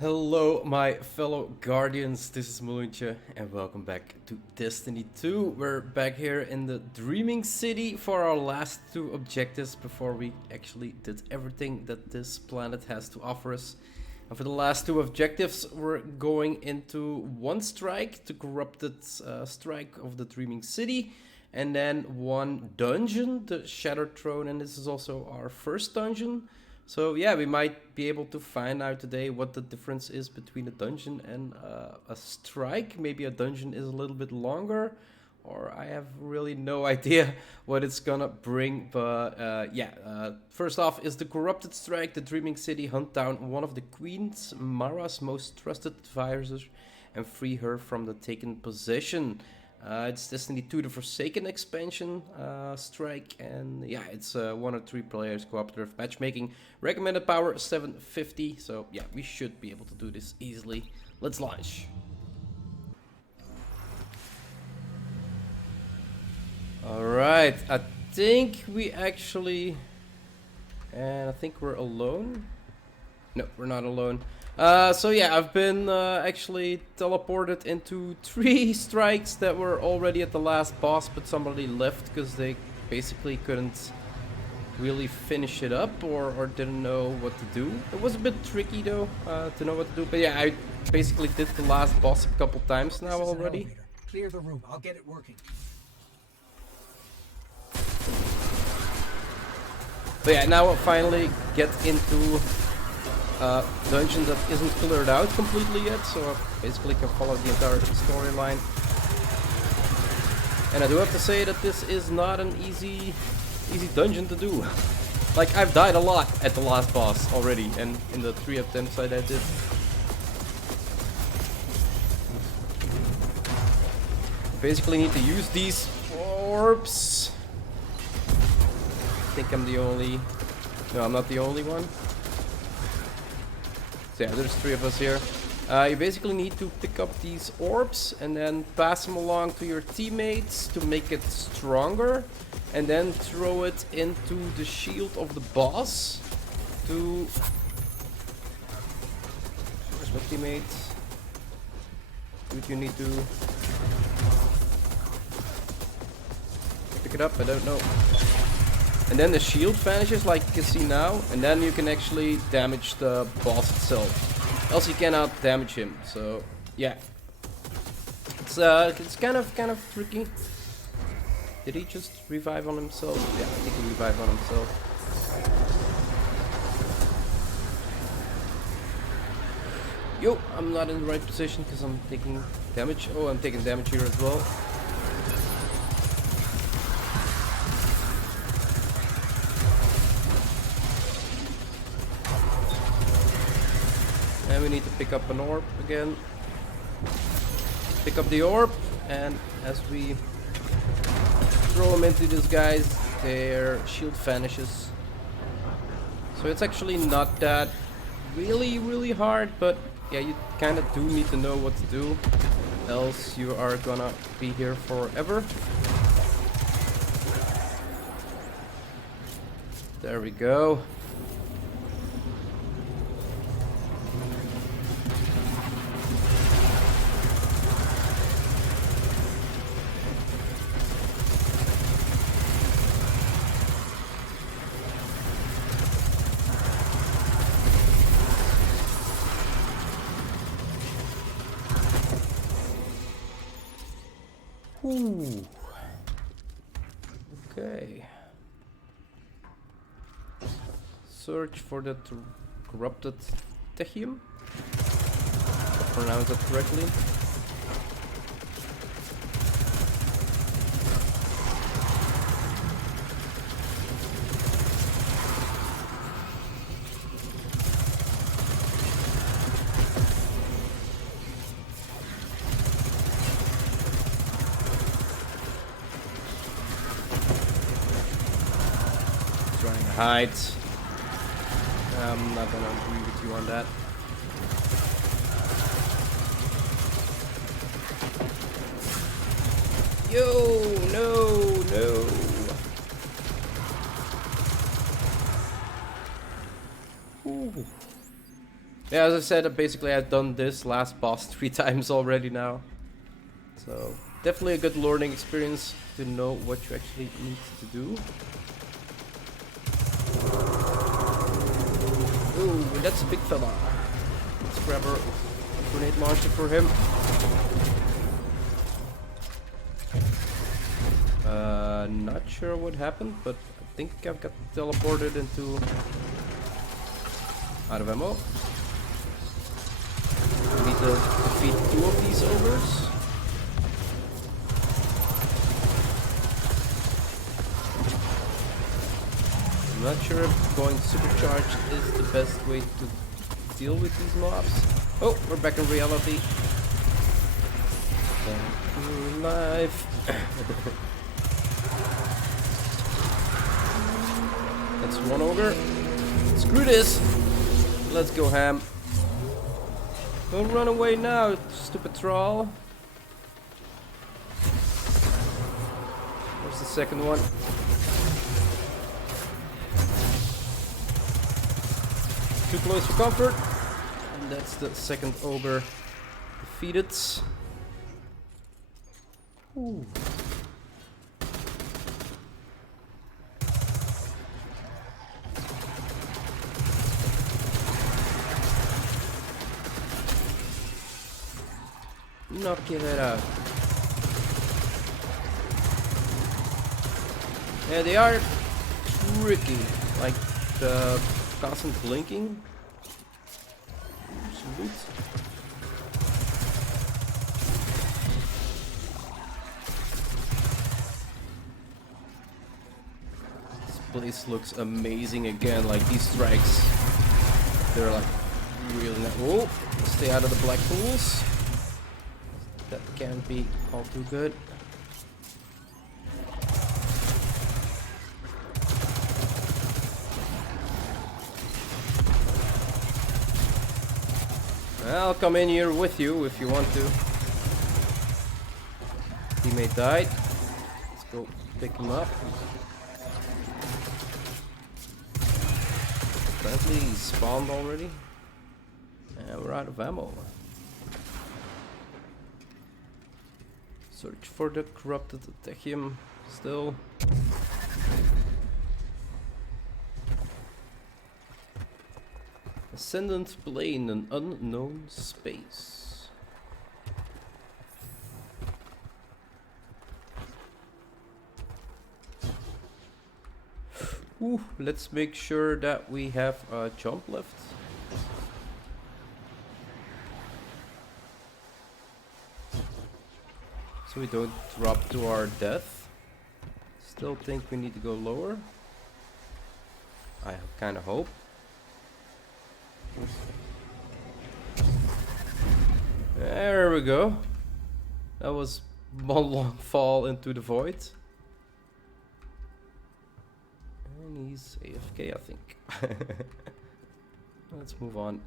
Hello my fellow guardians, this is Mulunche and welcome back to Destiny 2. We're back here in the Dreaming City for our last two objectives before we actually did everything that this planet has to offer us. And for the last two objectives we're going into one strike, the corrupted strike of the Dreaming City, and then one dungeon, the Shattered Throne, and this is also our first dungeon. So yeah, we might be able to find out today what the difference is between a dungeon and a strike. Maybe a dungeon is a little bit longer, or I have really no idea what it's gonna bring. But first off is the Corrupted Strike, the Dreaming City. Hunt down one of the Queen's Mara's most trusted advisors and free her from the taken possession. It's Destiny 2, the Forsaken expansion strike, and yeah, it's 1 or 3 players cooperative matchmaking. Recommended power 750, so yeah, we should be able to do this easily. Let's launch. Alright, I think we actually... and I think we're alone. No, we're not alone. So yeah, I've been actually teleported into 3 strikes that were already at the last boss, but somebody left because they basically couldn't really finish it up or didn't know what to do. It was a bit tricky though to know what to do, but yeah, I basically did the last boss a couple times now already. Clear the room, I'll get it working. But yeah, now I'll finally get into dungeon that isn't cleared out completely yet, so I basically can follow the entire storyline. And I do have to say that this is not an easy dungeon to do. Like, I've died a lot at the last boss already, and in the 3 attempts I did. Basically need to use these orbs. I think I'm the only... no, I'm not the only one. Yeah, there's 3 of us here. You basically need to pick up these orbs and then pass them along to your teammates to make it stronger, and then throw it into the shield of the boss to... where's my teammates? Dude, you need to pick it up, I don't know. And then the shield vanishes like you can see now, and then you can actually damage the boss itself. Else you cannot damage him, so yeah. It's kind of tricky. Did he just revive on himself? Yeah, I think he revived on himself. Yo, I'm not in the right position because I'm taking damage. Oh, I'm taking damage here as well. And we need to pick up an orb again. Pick up the orb, and as we throw them into these guys, their shield vanishes. So it's actually not that really hard, but yeah, you kind of do need to know what to do, else you are gonna be here forever. There we go. Ooh. Okay. Search for the corrupted Techium. Pronounce it correctly. Hide. I'm not gonna agree with you on that. Yo, no. Ooh. Yeah, as I said, basically I've done this last boss 3 times already now. So, definitely a good learning experience to know what you actually need to do. Ooh, that's a big fella. Let's grab our grenade launcher for him. Not sure what happened, but I think I've got teleported into... out of ammo. We need to defeat 2 of these ogres. I'm not sure if going supercharged is the best way to deal with these mobs. Oh, we're back in reality. Life. That's one ogre. Screw this. Let's go ham. Don't run away now, stupid troll. There's the second one. Too close for comfort. And that's the second ogre defeated. Ooh. Knock your head out. Yeah, they are tricky. Like the constant blinking. Salute. This place looks amazing again. Like these strikes, they're like really nice. Oh, stay out of the black pools. That can't be all too good. I'll come in here with you if you want to. Teammate died. Let's go pick him up. Apparently he spawned already. And we're out of ammo. Search for the corrupted Techium still. Ascendant plane, an unknown space. Ooh, let's make sure that we have a jump left. So we don't drop to our death. Still think we need to go lower. I kind of hope. There we go. That was one long fall into the void. And he's AFK, I think. Let's move on.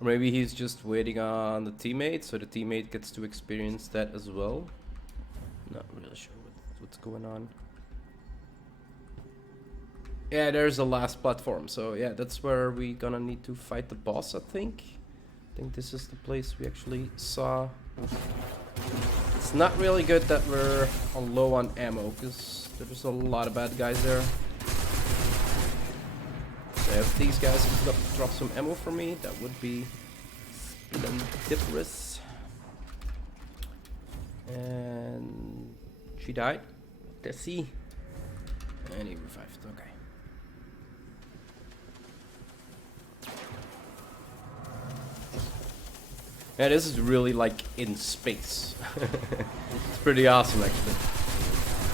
Or maybe he's just waiting on the teammate, so the teammate gets to experience that as well. Not really sure what's going on. Yeah, there's the last platform, so yeah, that's where we're gonna need to fight the boss, I think. I think this is the place we actually saw. It's not really good that we're low on ammo, because there's a lot of bad guys there. So if these guys could drop some ammo for me, that would be splendiferous. And she died. Tessie. And he revived, okay. Yeah, this is really like in space. It's pretty awesome actually.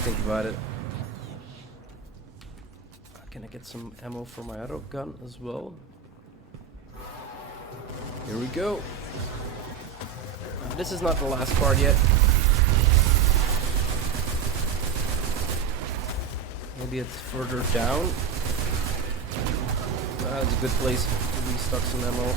Think about it. Can I get some ammo for my auto gun as well? Here we go. This is not the last part yet. Maybe it's further down. That's a good place to restock some ammo.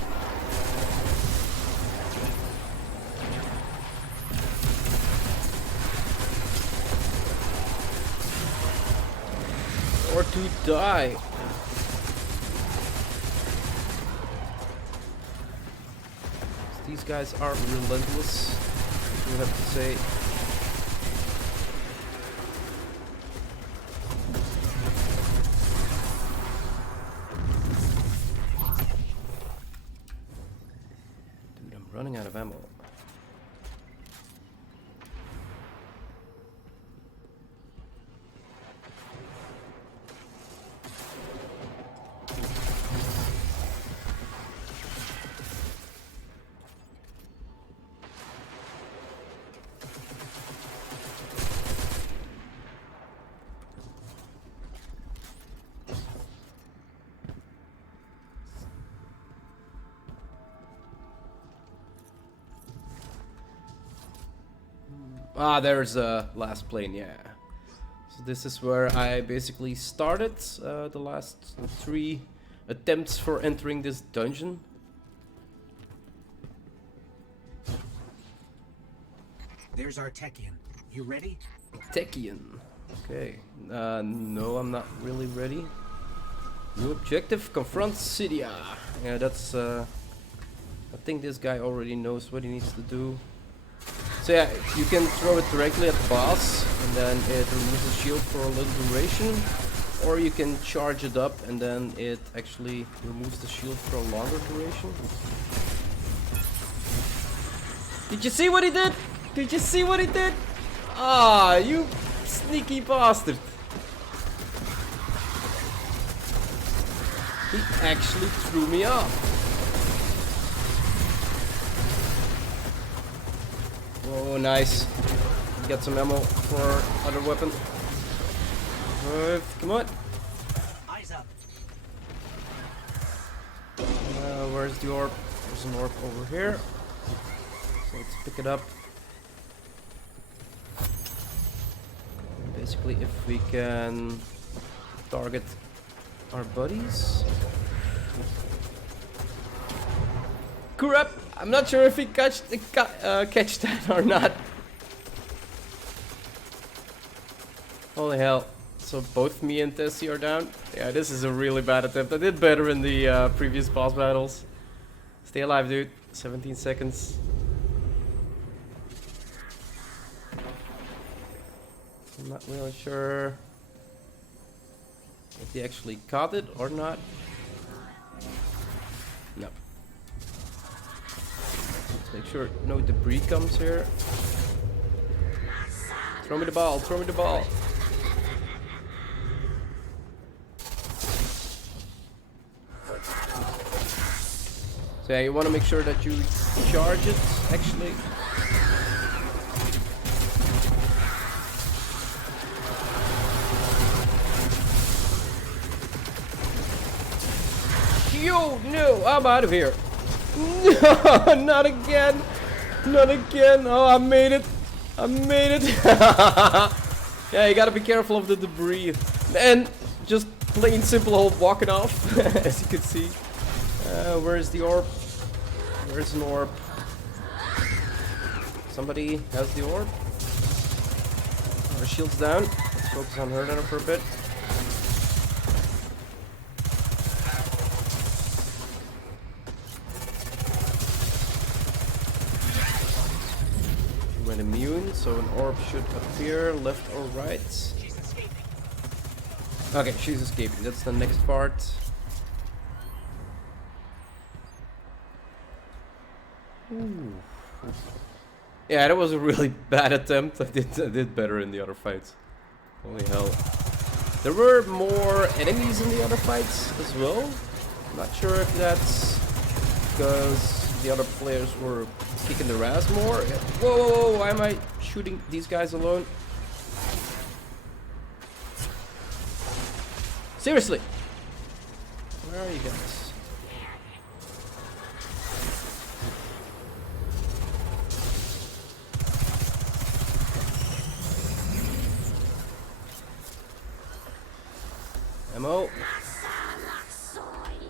Or to die. these guys are relentless, I would have to say. Dude, I'm running out of ammo. Ah, there's a last plane, yeah. So this is where I basically started the last 3 attempts for entering this dungeon. There's our Techian. You ready? Techian. Okay. No, I'm not really ready. New objective, confront Cydia. Yeah, that's... I think this guy already knows what he needs to do. So yeah, you can throw it directly at the boss, and then it removes the shield for a little duration. Or you can charge it up, and then it actually removes the shield for a longer duration. Did you see what he did? Did you see what he did? Ah, you sneaky bastard. He actually threw me off. Oh, nice. Get some ammo for other weapon. Come on. Eyes up. Where's the orb? There's an orb over here. So let's pick it up. Basically, if we can target our buddies. Crap! I'm not sure if he catch that or not. Holy hell. So both me and Tessie are down. Yeah, this is a really bad attempt. I did better in the previous boss battles. Stay alive, dude. 17 seconds. I'm not really sure if he actually caught it or not. No. Make sure no debris comes here. Throw me the ball, throw me the ball. So yeah, you want to make sure that you charge it, actually. Yo, no, I'm out of here. No, not again. Not again. Oh, I made it. I made it. Yeah, you gotta be careful of the debris. And just plain simple walking off, as you can see. Where's the orb? Where's an orb? Somebody has the orb. Our shield's down. Let's focus on her then for a bit. She went immune, so an orb should appear left or right. She's escaping. Okay, she's escaping. That's the next part. Ooh. Yeah, that was a really bad attempt. I did better in the other fights. Holy hell. There were more enemies in the other fights as well. I'm not sure if that's because the other players were kicking their ass more. Whoa, whoa, whoa, why am I shooting these guys alone? Seriously! Where are you guys? Ammo.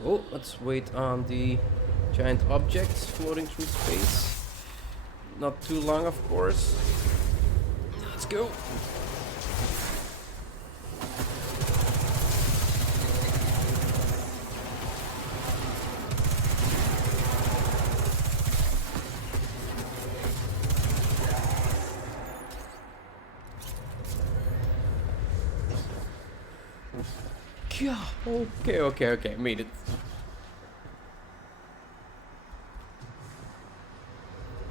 Oh, let's wait on the giant objects floating through space. Not too long, of course. Let's go. Yeah, okay, made it.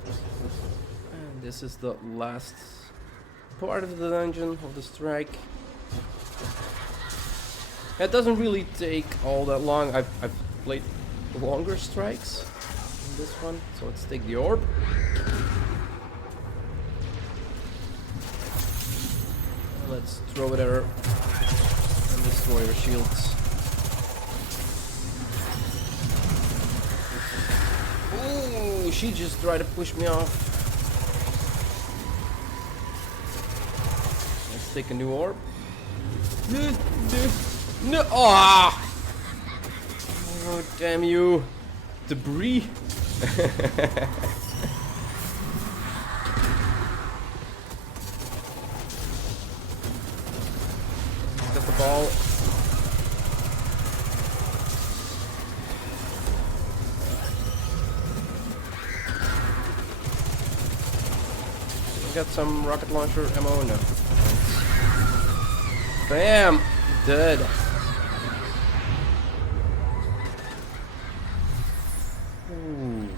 And this is the last part of the dungeon of the strike. It doesn't really take all that long. I've played longer strikes than this one, so let's take the orb. And let's throw it at her and destroy her shields. Ooh, she just tried to push me off. Let's take a new orb. No! Oh! Oh, damn you! Debris! Got the ball. Got some rocket launcher ammo? No. Bam! Dead. Ooh.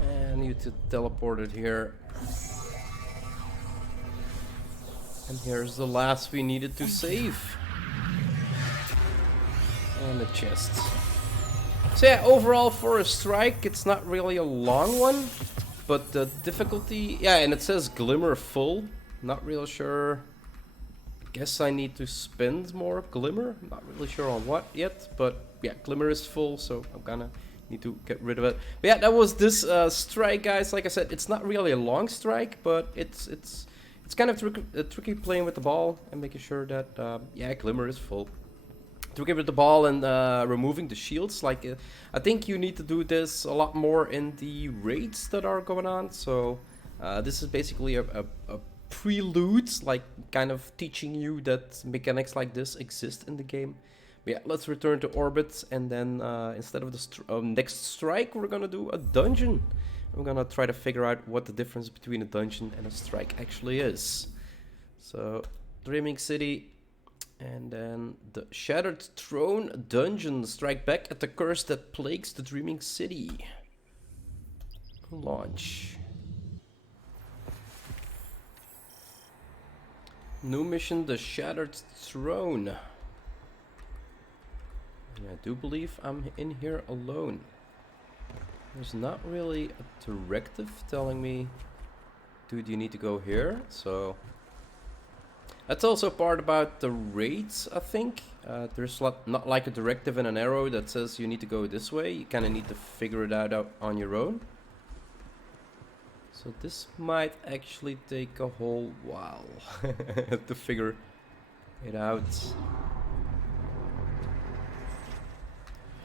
And I need to teleport it here. And here's the last we needed to save. And the chest. So yeah, overall for a strike, it's not really a long one. But the difficulty... Yeah, and it says Glimmer full. Not real sure. Guess I need to spend more Glimmer. Not really sure on what yet. But yeah, Glimmer is full, so I'm gonna need to get rid of it. But yeah, that was this strike, guys. Like I said, it's not really a long strike, but it's kind of tricky playing with the ball and making sure that yeah, Glimmer is full. Tricky with the ball and removing the shields. Like I think you need to do this a lot more in the raids that are going on. So this is basically a prelude, like kind of teaching you that mechanics like this exist in the game. But yeah, let's return to orbit, and then instead of the next strike, we're gonna do a dungeon. We're gonna try to figure out what the difference between a dungeon and a strike actually is. So, Dreaming City, and then the Shattered Throne Dungeon. Strike back at the curse that plagues the Dreaming City. Launch. New mission, the Shattered Throne. And I do believe I'm in here alone. There's not really a directive telling me, dude, you need to go here. So that's also part about the raids, I think. There's not like a directive and an arrow that says you need to go this way. You kind of need to figure it out on your own. So this might actually take a whole while to figure it out.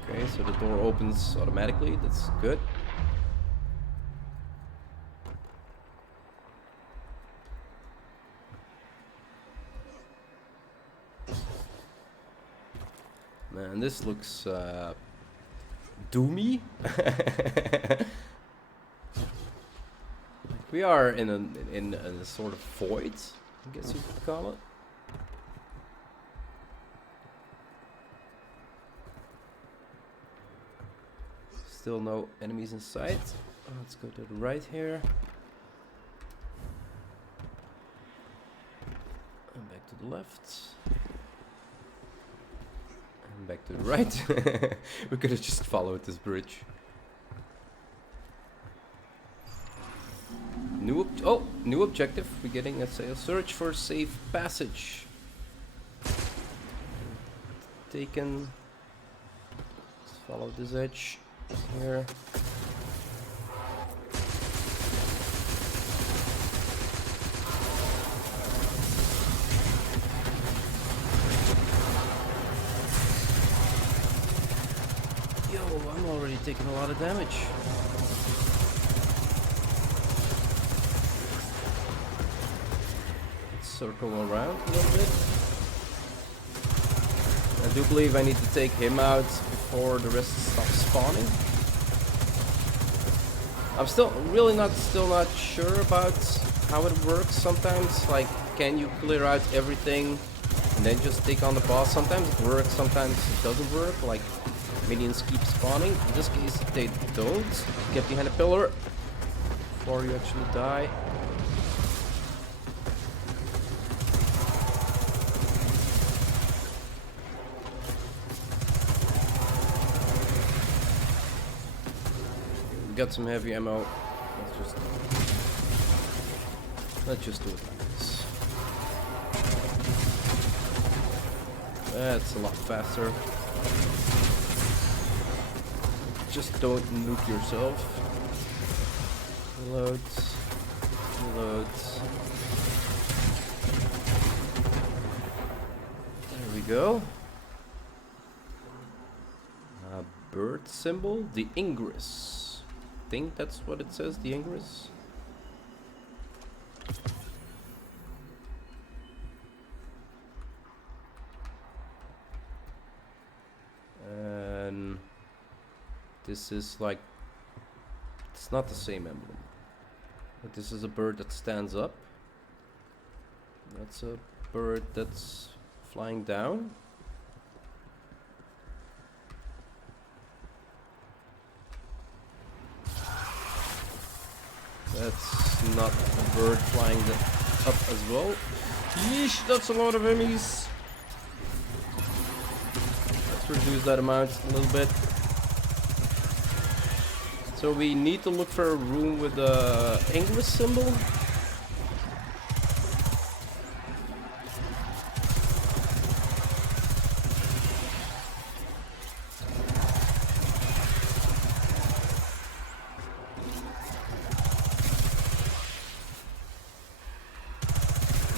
Okay, so the door opens automatically. That's good. Man, this looks doomy. We are in a sort of void, I guess you could call it. Still no enemies in sight. Let's go to the right here. And back to the left. And back to the right. We could have just followed this bridge. New objective. We're getting a search for safe passage. Taken. Let's follow this edge here. Yo, I'm already taking a lot of damage. Circle around a little bit. I do believe I need to take him out before the rest stops spawning. I'm still not sure about how it works sometimes. Like can you clear out everything and then just take on the boss? Sometimes it works, sometimes it doesn't work. Like, minions keep spawning. In this case, they don't. Get behind a pillar before you actually die. We got some heavy ammo. Let's just do it like this. That's a lot faster. Just don't nuke yourself. Reload. Reload. There we go. A bird symbol. The Ingress. I think that's what it says, the Ingress. And this is like, it's not the same emblem, but this is a bird that stands up. That's a bird that's flying down. That's not a bird flying up as well. Yeesh, that's a lot of enemies. Let's reduce that amount a little bit. So we need to look for a room with the English symbol.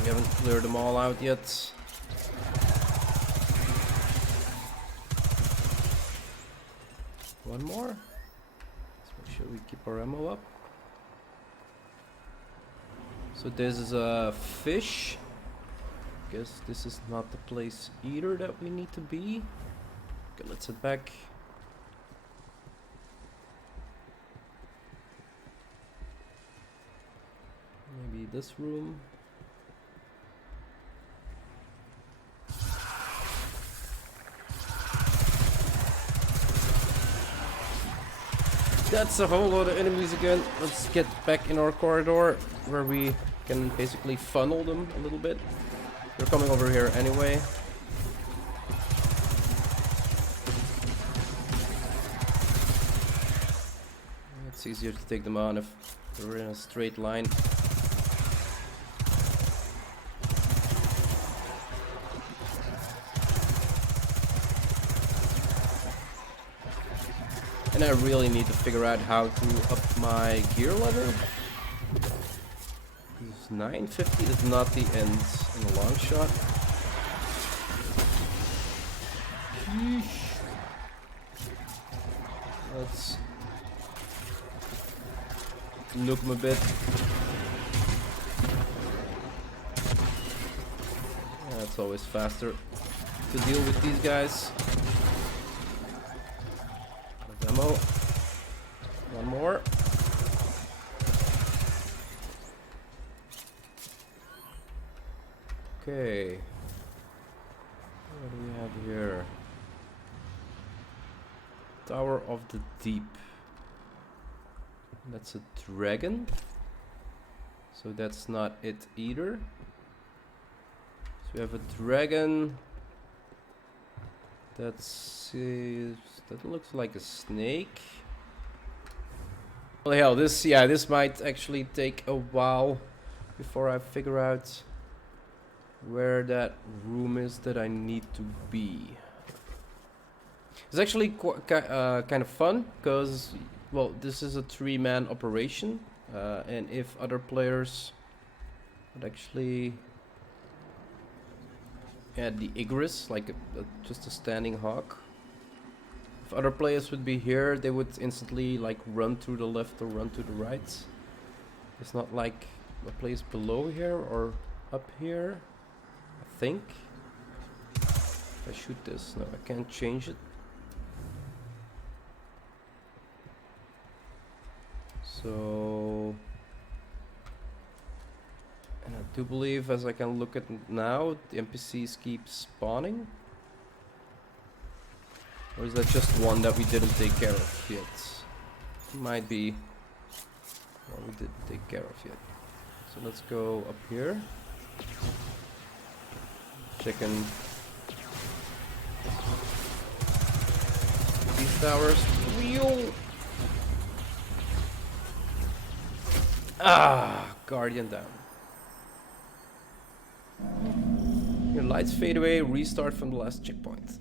We haven't cleared them all out yet. One more. Let's make sure we keep our ammo up. So this is a fish. Guess this is not the place either that we need to be. Okay, let's head back. Maybe this room. That's a whole lot of enemies again. Let's get back in our corridor where we can basically funnel them a little bit. They're coming over here anyway. It's easier to take them on if they're in a straight line. And I really need to figure out how to up my gear level. 950 is not the end in a long shot. Let's nuke him a bit. Yeah, it's always faster to deal with these guys. Ammo. One more. Okay. What do we have here? Tower of the Deep. That's a dragon. So that's not it either. So we have a dragon. That looks like a snake. Well, hell, this might actually take a while before I figure out where that room is that I need to be. It's actually kind of fun because, well, this is a 3-man operation, and if other players would actually add the Igris, like just a standing hawk. If other players would be here, they would instantly like run to the left or run to the right. It's not like a place below here or up here, I think. If I shoot this, no, I can't change it. So, and a do believe, as I can look at now, the NPCs keep spawning. Or is that just one that we didn't take care of yet? Might be one we didn't take care of yet. So let's go up here. Checking these towers. Wheel! Ah! Guardian down. Your lights fade away, restart from the last checkpoint.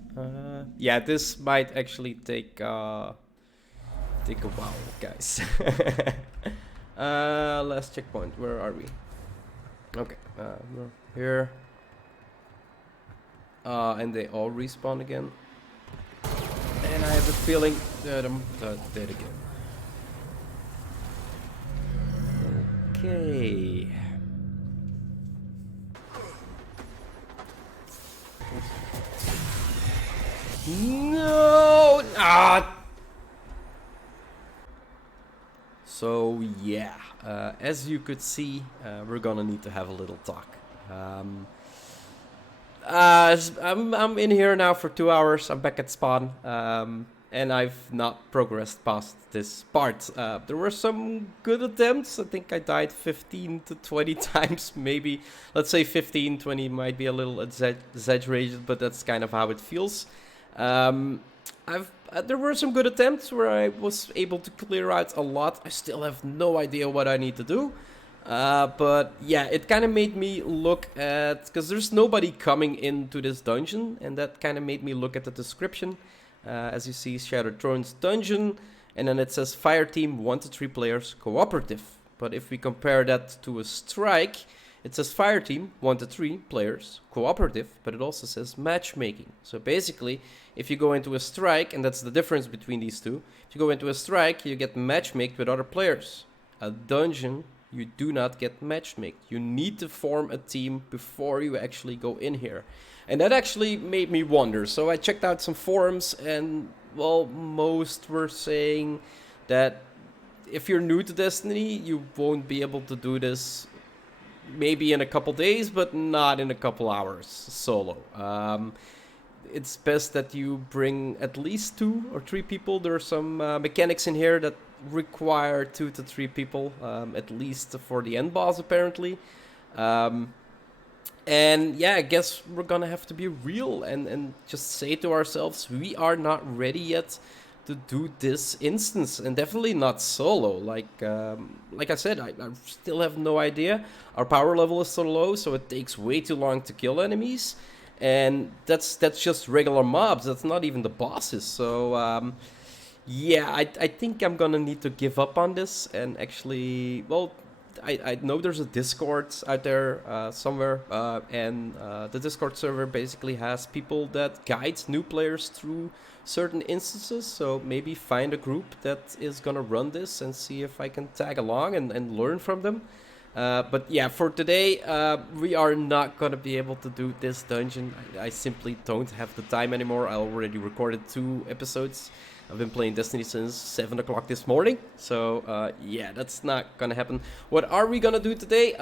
Yeah, this might actually take a while, guys. Last checkpoint, where are we? Okay, we're here. And they all respawn again. And I have a feeling that I'm dead again. Okay. No! Ah! So yeah, as you could see, we're gonna need to have a little talk. I'm in here now for 2 hours. I'm back at spawn, and I've not progressed past this part. There were some good attempts. I think I died 15 to 20 times, maybe. Let's say 15, 20 might be a little exaggerated, but that's kind of how it feels. There were some good attempts where I was able to clear out a lot. I still have no idea what I need to do. But yeah, it kind of made me look at, because there's nobody coming into this dungeon, and that kind of made me look at the description. As you see, Shattered Thrones dungeon, and then it says Fire Team 1 to 3 players cooperative. But if we compare that to a strike, it says Fire Team 1 to 3 players cooperative, but it also says matchmaking. So basically, if you go into a strike, and that's the difference between these two, if you go into a strike, you get matchmaked with other players. A dungeon, you do not get matchmaked. You need to form a team before you actually go in here. And that actually made me wonder. So I checked out some forums, and well, most were saying that if you're new to Destiny, you won't be able to do this maybe in a couple days, but not in a couple hours solo. It's best that you bring at least 2 or 3 people. There are some mechanics in here that require 2 to 3 people, at least for the end boss apparently. And yeah, I guess we're gonna have to be real and just say to ourselves, we are not ready yet to do this instance, and definitely not solo. Like I said, I still have no idea. Our power level is so low, so it takes way too long to kill enemies, and that's just regular mobs. That's not even the bosses. So yeah, I think I'm gonna need to give up on this and actually, well, I know there's a Discord out there somewhere, and the Discord server basically has people that guide new players through certain instances. So maybe find a group that is gonna run this and see if I can tag along and learn from them. But yeah, for today, we are not gonna be able to do this dungeon. I simply don't have the time anymore. I already recorded 2 episodes. I've been playing Destiny since 7 o'clock this morning, so yeah, that's not gonna happen. What are we gonna do today?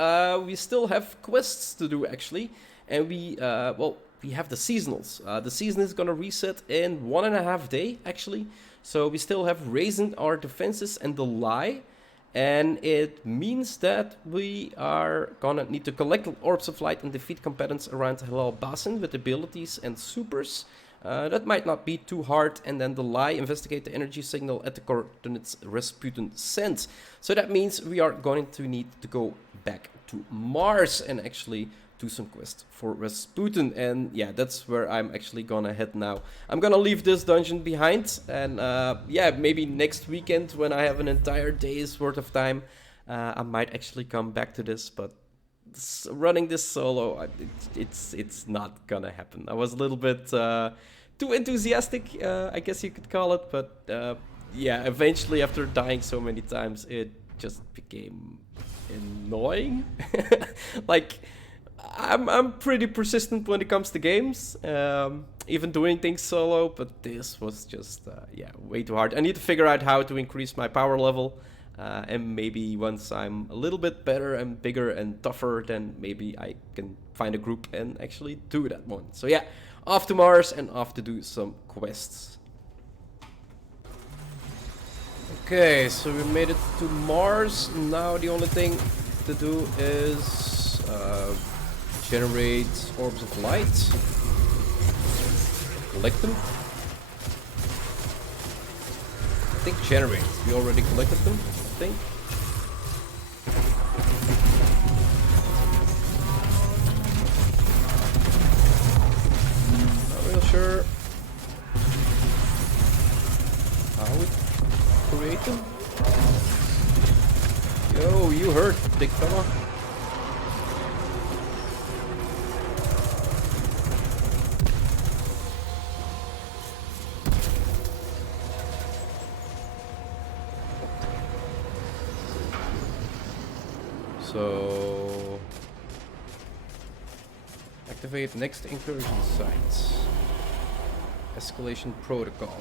We still have quests to do, actually, and we have the seasonals. The season is gonna reset in 1.5 days, actually, so we still have raising our defenses and the lie, and it means that we are gonna need to collect orbs of light and defeat combatants around Halal Basin with abilities and supers. That might not be too hard. And then the lie, investigate the energy signal at the coordinates Rasputin sent. So that means we are going to need to go back to Mars and actually do some quests for Rasputin. And yeah, that's where I'm actually gonna head now. I'm gonna leave this dungeon behind, and yeah, maybe next weekend when I have an entire day's worth of time, I might actually come back to this. But running this solo, it's not gonna happen. I was a little bit too enthusiastic, I guess you could call it, but yeah, eventually after dying so many times, it just became annoying. Like, I'm pretty persistent when it comes to games, even doing things solo, but this was just yeah, way too hard. I need to figure out how to increase my power level. And maybe once I'm a little bit better and bigger and tougher, then maybe I can find a group and actually do that one. So yeah, off to Mars and off to do some quests. Okay, so we made it to Mars. Now the only thing to do is generate orbs of light. Collect them. I think generate. We already collected them, I think. Not real sure how we create them. Yo, you hurt, big fella. So activate next incursion site. Escalation protocol.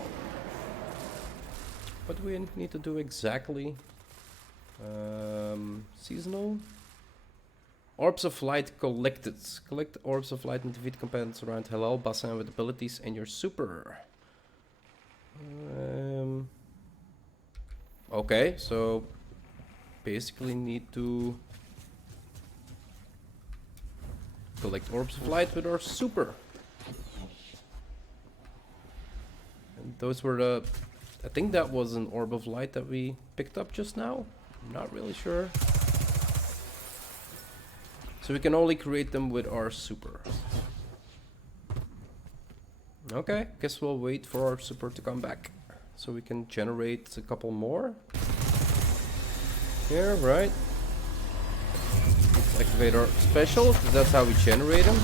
What do we need to do exactly? Seasonal. Orbs of light collected. Collect orbs of light and defeat competitors around Halal Bassin with abilities and your super. Okay, so basically need to collect orbs of light with our super. And those were the... I think that was an orb of light that we picked up just now. I'm not really sure. So we can only create them with our super. Okay, guess we'll wait for our super to come back. So we can generate a couple more. Here, right? Let's activate our special, because that's how we generate them.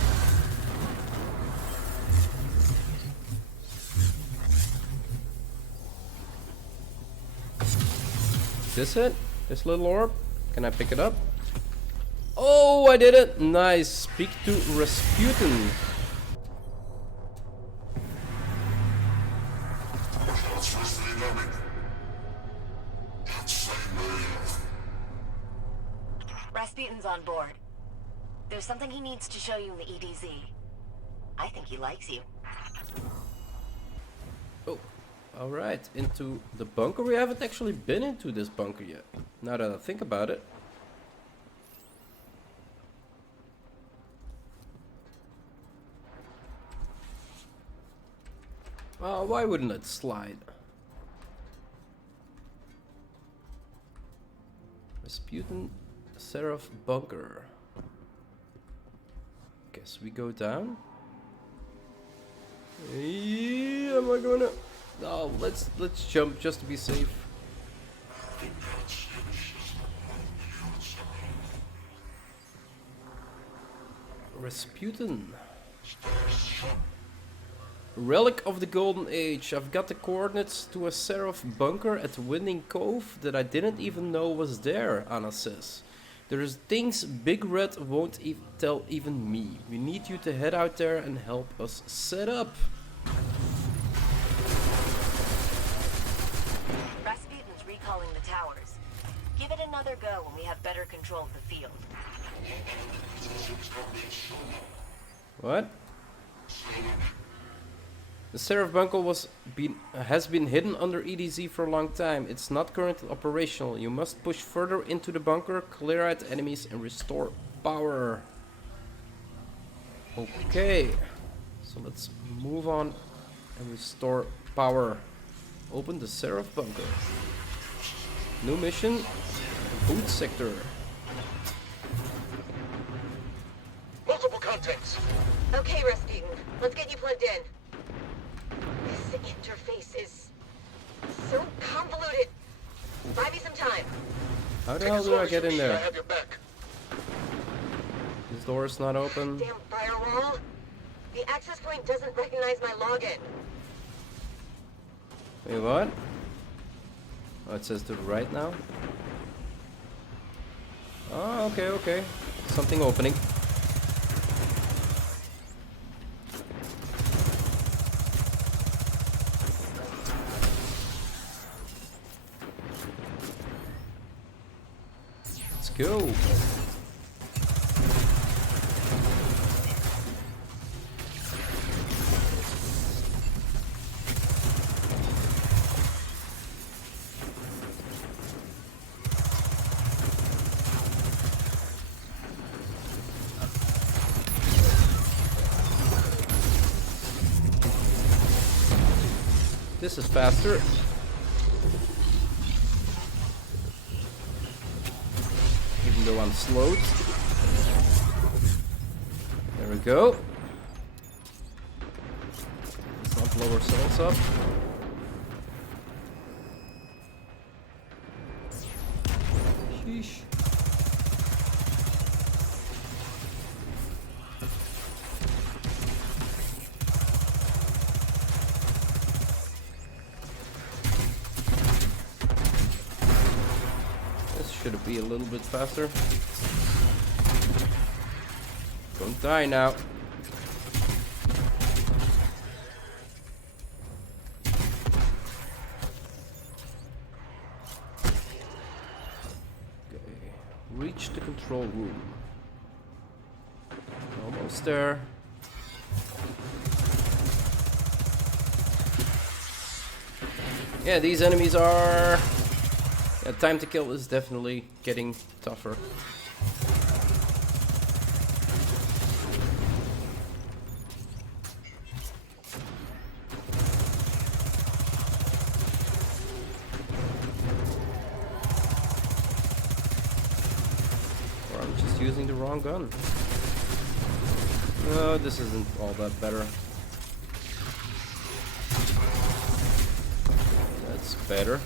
Is this it? This little orb? Can I pick it up? Oh, I did it! Nice. Speak to Rasputin. Rasputin's on board. There's something he needs to show you in the EDZ. I think he likes you. Oh, alright. Into the bunker. We haven't actually been into this bunker yet. Now that I think about it. Why wouldn't it slide? Rasputin Seraph bunker. Guess we go down. Yeah, am I gonna? No, let's jump just to be safe. Rasputin. Relic of the Golden Age. I've got the coordinates to a Seraph bunker at Winning Cove that I didn't even know was there, Anna says. There's things Big Red won't tell even me. We need you to head out there and help us set up. Rasputin's recalling the towers. Give it another go when we have better control of the field. What? The Seraph bunker has been hidden under EDZ for a long time. It's not currently operational. You must push further into the bunker, clear out enemies and restore power. Okay. So let's move on and restore power. Open the Seraph bunker. New mission. Boot sector. Multiple contacts. Okay, Rasputin. Let's get you plugged in. This interface is so convoluted. Buy me some time. How the hell do I get in I there? have your back. This door is not open. Damn firewall. The access point doesn't recognize my login. Wait, what? Oh, it says to the right now. Oh, okay, okay. Something opening. go. This is faster. Even though I'm slowed. There we go. Let's not blow ourselves up. Sheesh. Should it be a little bit faster? Don't die now. Okay, reach the control room. Almost there. Yeah, these enemies are... Yeah, time to kill is definitely getting tougher. Or I'm just using the wrong gun. No, this isn't all that better. That's better.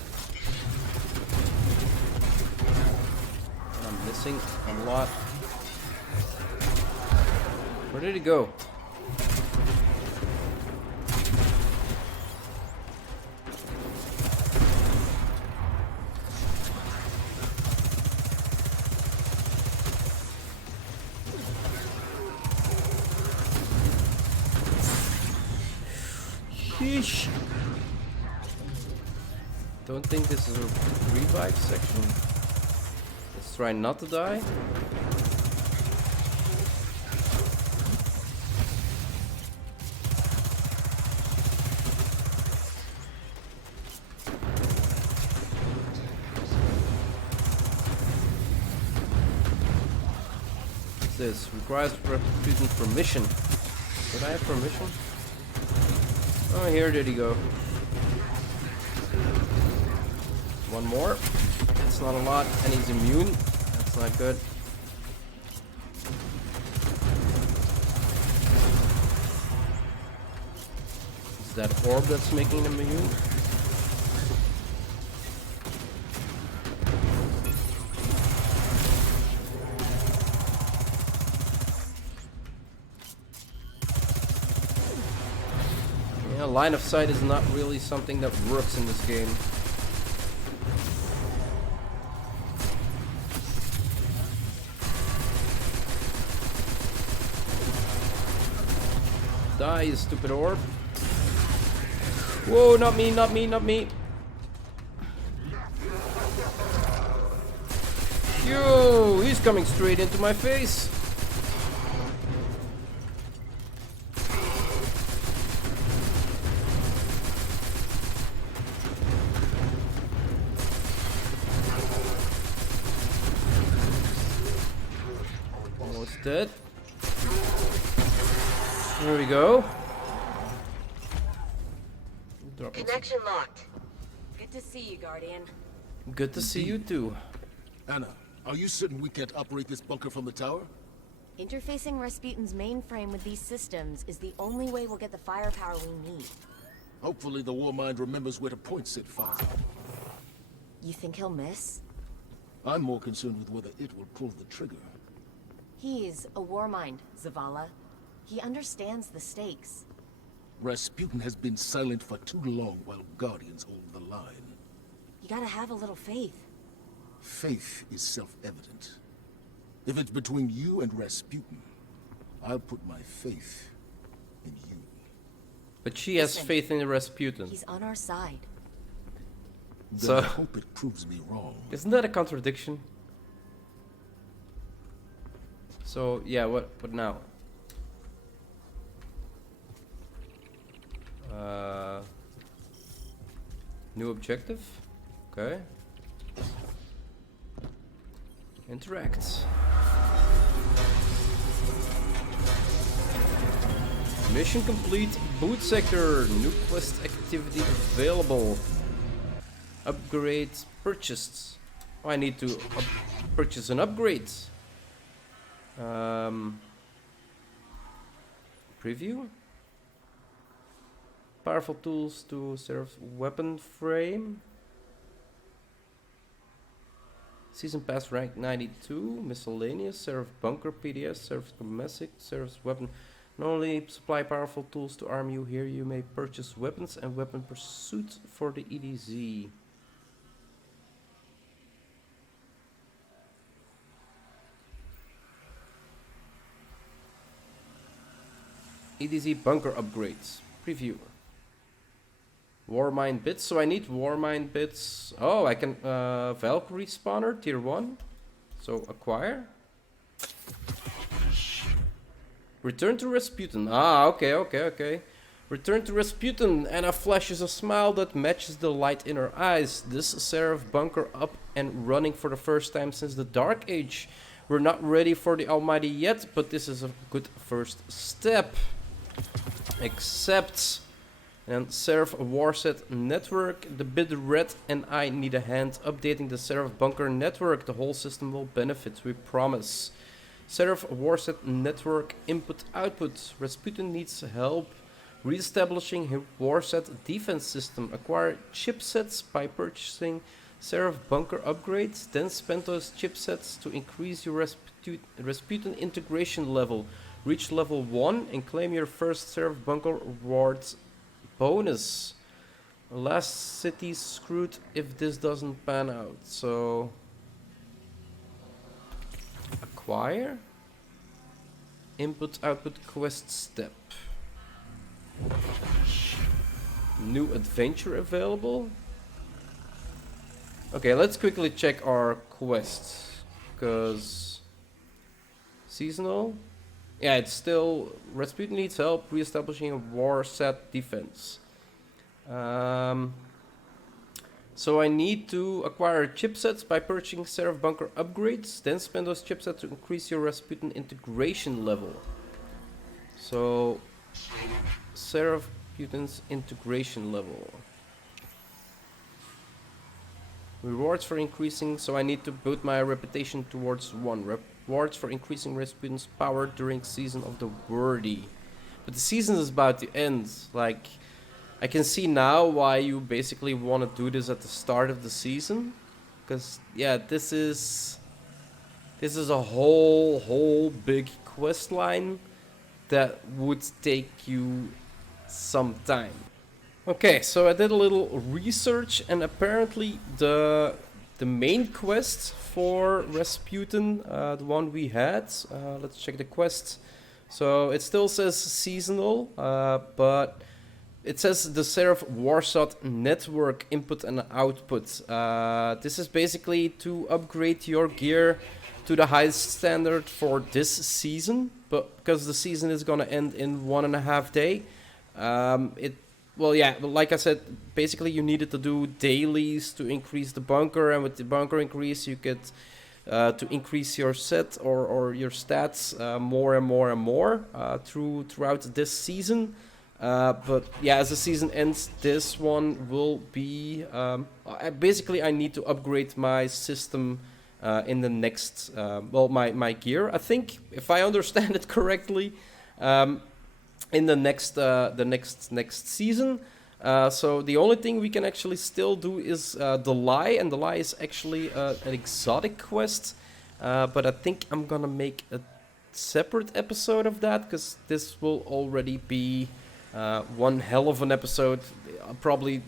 Missing a lot. Where did it go? Sheesh. Don't think this is a revive section. Let's try not to die. What's this? Requires Rasputin permission. Did I have permission? Oh, here did he go. One more. That's not a lot, and he's immune. That's not good. Is that orb that's making him immune? Yeah, line of sight is not really something that works in this game. Die, you stupid orb. Whoa, not me, not me, not me. Yo, he's coming straight into my face. Almost dead. There we go. Connection locked. Good to see you, Guardian. Good to see you too. Anna, are you certain we can't operate this bunker from the tower? Interfacing Rasputin's mainframe with these systems is the only way we'll get the firepower we need. Hopefully the Warmind remembers where to point said fire. You think he'll miss? I'm more concerned with whether it will pull the trigger. He's a Warmind, Zavala. He understands the stakes. Rasputin has been silent for too long while Guardians hold the line. You gotta have a little faith. Faith is self-evident. If it's between you and Rasputin, I'll put my faith in you. But she has Listen, faith in the Rasputin. He's on our side. Then So- I hope it proves me wrong. Isn't that a contradiction? So yeah, what now? New objective? Okay. Interact. Mission complete. Boot sector. New quest activity available. Upgrade purchased. Oh, I need to purchase an upgrade. Preview. Powerful tools to serve weapon frame. Season pass rank 92. Miscellaneous. Serve bunker PDS. Serves domestic. Serves weapon. Not only supply powerful tools to arm you. Here you may purchase weapons and weapon pursuit for the EDZ. EDZ bunker upgrades. Preview. Warmine bits. So I need Warmine bits. Oh, I can Valkyrie spawner tier 1. So acquire. Return to Rasputin. Ah, okay. Return to Rasputin. Anna flashes a smile that matches the light in her eyes. This Seraph bunker up and running for the first time since the Dark Age. We're not ready for the Almighty yet, but this is a good first step. Accept. And Seraph Warset network. The bid red and I need a hand updating the Seraph bunker network. The whole system will benefit, we promise. Seraph Warset network input output. Rasputin needs help re-establishing his Warset defense system. Acquire chipsets by purchasing Seraph bunker upgrades. Then spend those chipsets to increase your Rasputin integration level. Reach level 1 and claim your first Seraph bunker rewards bonus. Last city screwed if this doesn't pan out. So acquire. Input output quest step. New adventure available. Okay, let's quickly check our quests. Because seasonal. Yeah, it's still Rasputin needs help re-establishing a war set defense. So I need to acquire chipsets by purchasing Seraph bunker upgrades. Then spend those chipsets to increase your Rasputin integration level. So Seraph Putin's integration level. Rewards for increasing, so I need to build my reputation towards 1. Rewards for increasing Rasputin's power during season of the Wordy. But the season is about to end. Like, I can see now why you basically want to do this at the start of the season. Because, yeah, this is a whole big quest line that would take you some time. Okay, so I did a little research, and apparently the main quest for Rasputin, the one we had, let's check the quest. So it still says seasonal, but it says the Seraph Warsaw network input and output. This is basically to upgrade your gear to the highest standard for this season, but because the season is gonna end in 1.5 days, well, yeah, like I said, basically you needed to do dailies to increase the bunker, and with the bunker increase, you get to increase your set or your stats more and more throughout this season. But yeah, as the season ends, this one will be basically I need to upgrade my system in the next well, my gear. I think if I understand it correctly. In the next season. So the only thing we can actually still do is the lie, and the lie is actually an exotic quest. But I think I'm gonna make a separate episode of that, because this will already be one hell of an episode. I'll probably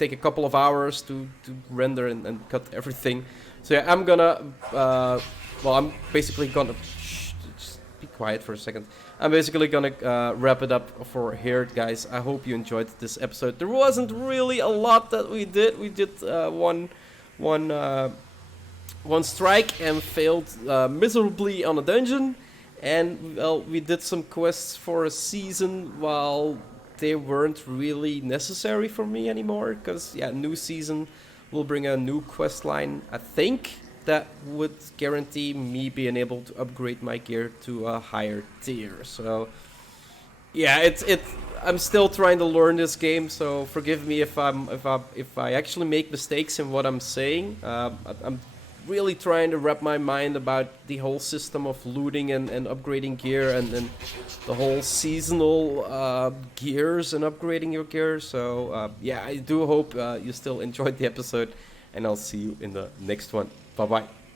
take a couple of hours to render and cut everything. So yeah, I'm gonna well, I'm basically gonna just be quiet for a second. I'm basically gonna wrap it up for here, guys. I hope you enjoyed this episode. There wasn't really a lot that we did. We did one strike and failed miserably on a dungeon, And well, we did some quests for a season while they weren't really necessary for me anymore, because yeah, new season will bring a new quest line. I think that would guarantee me being able to upgrade my gear to a higher tier. So yeah, I'm still trying to learn this game, so forgive me if I actually make mistakes in what I'm saying. I'm really trying to wrap my mind about the whole system of looting and upgrading gear, and the whole seasonal gears and upgrading your gear. So yeah, I do hope you still enjoyed the episode, and I'll see you in the next one. Bye bye.